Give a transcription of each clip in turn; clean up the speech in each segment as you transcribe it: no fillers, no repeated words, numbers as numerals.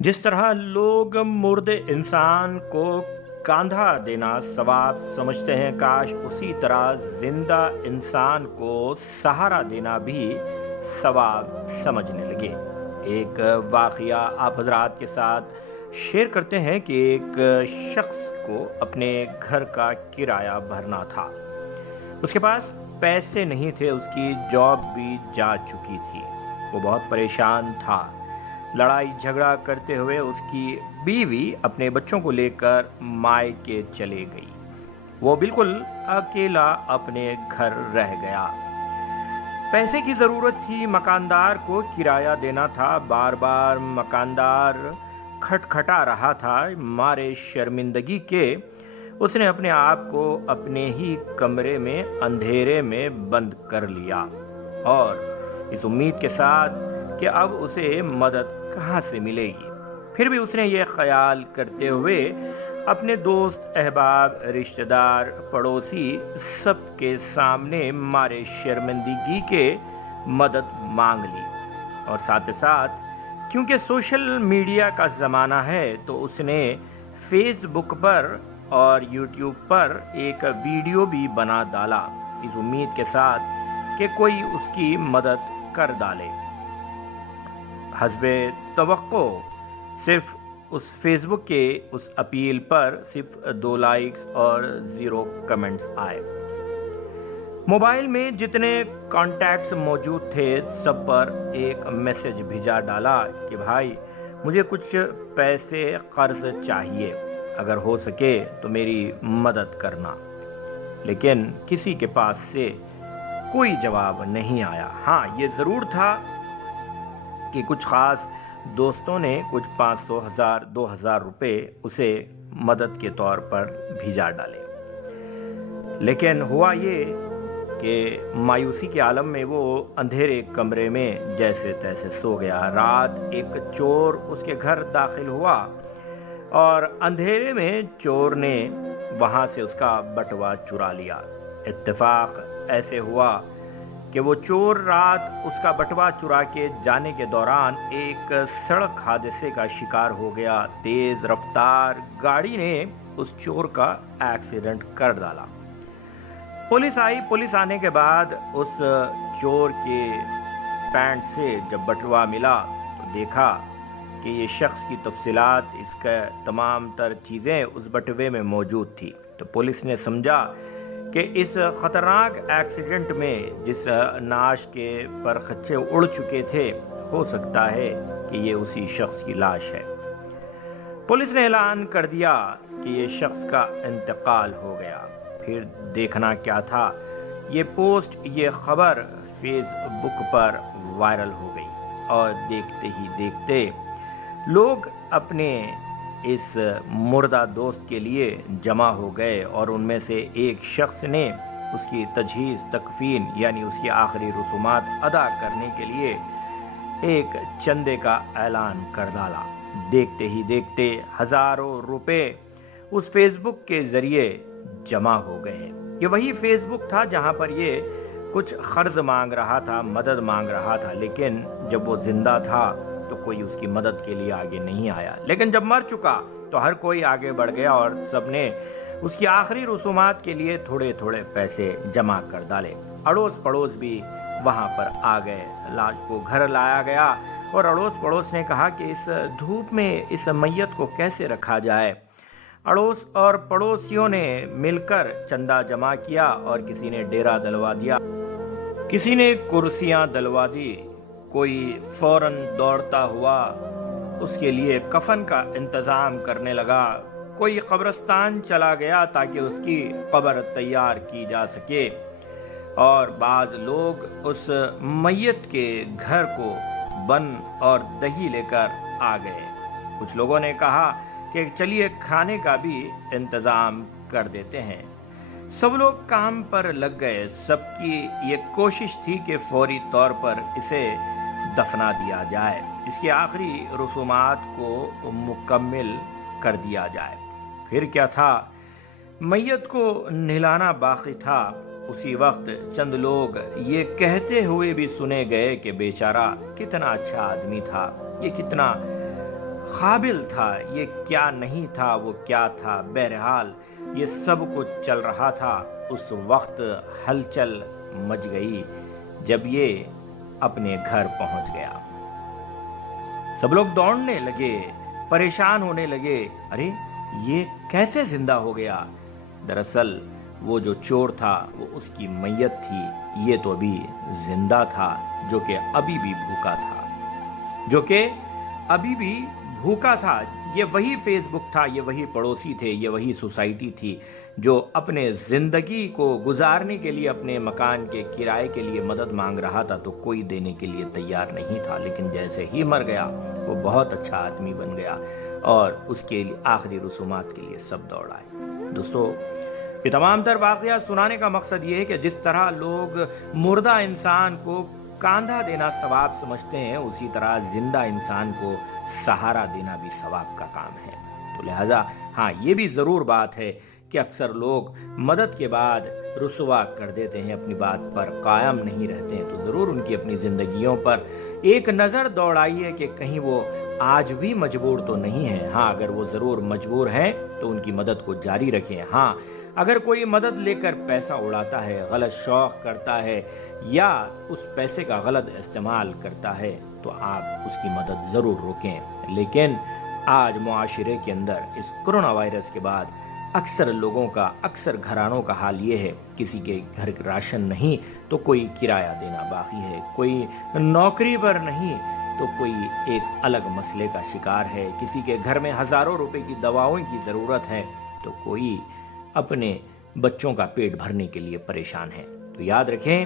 जिस तरह लोग मुर्दे इंसान को कांधा देना सवाब समझते हैं, काश उसी तरह जिंदा इंसान को सहारा देना भी सवाब समझने लगे। एक वाकया आप हजरात के साथ शेयर करते हैं कि एक शख्स को अपने घर का किराया भरना था। उसके पास पैसे नहीं थे, उसकी जॉब भी जा चुकी थी। वो बहुत परेशान था। लड़ाई झगड़ा करते हुए उसकी बीवी अपने बच्चों को लेकर मायके चले गई। वो बिल्कुल अकेला अपने घर रह गया। पैसे की जरूरत थी, मकानदार को किराया देना था। बार बार मकानदार खटखटा रहा था। मारे शर्मिंदगी के उसने अपने आप को अपने ही कमरे में अंधेरे में बंद कर लिया, और इस उम्मीद के साथ कि अब उसे मदद कहाँ से मिलेगी। फिर भी उसने ये ख्याल करते हुए अपने दोस्त, अहबाब, रिश्तेदार, पड़ोसी सबके सामने मारे शर्मिंदगी के मदद मांग ली। और साथ ही साथ क्योंकि सोशल मीडिया का ज़माना है, तो उसने फेसबुक पर और यूट्यूब पर एक वीडियो भी बना डाला, इस उम्मीद के साथ कि कोई उसकी मदद कर डाले। हस्बे तवक्को सिर्फ उस फेसबुक के उस अपील पर सिर्फ 2 लाइक्स और 0 कमेंट्स आए। मोबाइल में जितने कॉन्टैक्ट्स मौजूद थे सब पर एक मैसेज भेजा डाला कि भाई मुझे कुछ पैसे कर्ज चाहिए, अगर हो सके तो मेरी मदद करना। लेकिन किसी के पास से कोई जवाब नहीं आया। हाँ, ये ज़रूर था कि कुछ ख़ास दोस्तों ने कुछ 500, 1000, 2000 रुपए उसे मदद के तौर पर भेजा डाले। लेकिन हुआ ये कि मायूसी के आलम में वो अंधेरे कमरे में जैसे तैसे सो गया। रात एक चोर उसके घर दाखिल हुआ और अंधेरे में चोर ने वहाँ से उसका बटुआ चुरा लिया। इत्तेफाक ऐसे हुआ कि वो चोर रात उसका बटुआ चुरा के जाने के दौरान एक सड़क हादसे का शिकार हो गया। तेज रफ्तार गाड़ी ने उस चोर का एक्सीडेंट कर डाला। पुलिस आई। पुलिस आने के बाद उस चोर के पैंट से जब बटुआ मिला तो देखा कि ये शख्स की तफसीलात, इसका तमाम तर चीज़ें उस बटुए में मौजूद थी। तो पुलिस ने समझा कि इस ख़तरनाक एक्सीडेंट में जिस नाश के पर खच्चे उड़ चुके थे, हो सकता है कि ये उसी शख्स की लाश है। पुलिस ने ऐलान कर दिया कि ये शख्स का इंतकाल हो गया। फिर देखना क्या था, ये पोस्ट, ये खबर फेसबुक पर वायरल हो गई और देखते ही देखते लोग अपने इस मुर्दा दोस्त के लिए जमा हो गए और उनमें से एक शख्स ने उसकी तजहीज़, तकफीन यानी उसकी आखिरी रसूमात अदा करने के लिए एक चंदे का ऐलान कर डाला। देखते ही देखते हज़ारों रुपए उस फेसबुक के ज़रिए जमा हो गए। ये वही फेसबुक था जहां पर ये कुछ कर्ज मांग रहा था, मदद मांग रहा था, लेकिन जब वो जिंदा था तो कोई उसकी मदद के लिए आगे नहीं आया। लेकिन जब मर चुका तो हर कोई आगे बढ़ गया और सबने उसकी आखिरी रसूमात के लिए थोड़े थोड़े पैसे जमा कर डाले। अड़ोस पड़ोस भी वहां पर आ गए। लाश को घर लाया गया और अड़ोस पड़ोस ने कहा कि इस धूप में इस मैयत को कैसे रखा जाए। अड़ोस और पड़ोसियों ने मिलकर चंदा जमा किया और किसी ने डेरा डलवा दिया, किसी ने कुर्सियां डलवा दी, कोई फौरन दौड़ता हुआ उसके लिए कफन का इंतजाम करने लगा, कोई कब्रिस्तान चला गया ताकि उसकी कब्र तैयार की जा सके, और बाज़ लोग उस मैयत के घर को बन और दही लेकर आ गए। कुछ लोगों ने कहा कि चलिए खाने का भी इंतजाम कर देते हैं। सब लोग काम पर लग गए। सबकी ये कोशिश थी कि फौरी तौर पर इसे दफना दिया जाए, इसकी आखिरी रसूमात को मुकम्मल कर दिया जाए। फिर क्या था, मैयत को नहलाना बाकी था। उसी वक्त चंद लोग ये कहते हुए भी सुने गए कि बेचारा कितना अच्छा आदमी था, ये कितना قابل تھا، یہ کیا نہیں تھا، وہ کیا تھا، بہرحال یہ سب کچھ چل رہا تھا۔ اس وقت ہلچل مچ گئی جب یہ اپنے گھر پہنچ گیا۔ سب لوگ دوڑنے لگے، پریشان ہونے لگے، ارے یہ کیسے زندہ ہو گیا؟ دراصل وہ جو چور تھا وہ اس کی میت تھی، یہ تو ابھی زندہ تھا، جو کہ ابھی بھی بھوکا تھا، یہ وہی فیس بک تھا، یہ وہی پڑوسی تھے، یہ وہی سوسائٹی تھی جو اپنے زندگی کو گزارنے کے لیے اپنے مکان کے کرائے کے لیے مدد مانگ رہا تھا تو کوئی دینے کے لیے تیار نہیں تھا، لیکن جیسے ہی مر گیا وہ بہت اچھا آدمی بن گیا اور اس کے آخری رسومات کے لیے سب دوڑ آئے۔ دوستو، یہ تمام تر واقعہ سنانے کا مقصد یہ ہے کہ جس طرح لوگ مردہ انسان کو کاندھا دینا ثواب سمجھتے ہیں، اسی طرح زندہ انسان کو سہارا دینا بھی ثواب کا کام ہے۔ تو لہٰذا ہاں، یہ بھی ضرور بات ہے کہ اکثر لوگ مدد کے بعد رسوا کر دیتے ہیں، اپنی بات پر قائم نہیں رہتے ہیں، تو ضرور ان کی اپنی زندگیوں پر ایک نظر دوڑائیے کہ کہیں وہ آج بھی مجبور تو نہیں ہیں۔ ہاں، اگر وہ ضرور مجبور ہیں تو ان کی مدد کو جاری رکھیں۔ ہاں، اگر کوئی مدد لے کر پیسہ اڑاتا ہے، غلط شوق کرتا ہے یا اس پیسے کا غلط استعمال کرتا ہے تو آپ اس کی مدد ضرور روکیں۔ لیکن آج معاشرے کے اندر اس کرونا وائرس کے بعد اکثر گھرانوں کا حال یہ ہے، کسی کے گھر راشن نہیں تو کوئی کرایہ دینا باقی ہے، کوئی نوکری پر نہیں تو کوئی ایک الگ مسئلے کا شکار ہے، کسی کے گھر میں ہزاروں روپے کی دواؤں کی ضرورت ہے تو کوئی اپنے بچوں کا پیٹ بھرنے کے لیے پریشان ہے۔ تو یاد رکھیں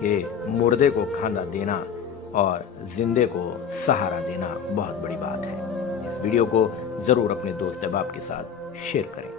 کہ مردے کو کھانا دینا اور زندے کو سہارا دینا بہت بڑی بات ہے۔ اس ویڈیو کو ضرور اپنے دوست احباب کے ساتھ شیئر کریں۔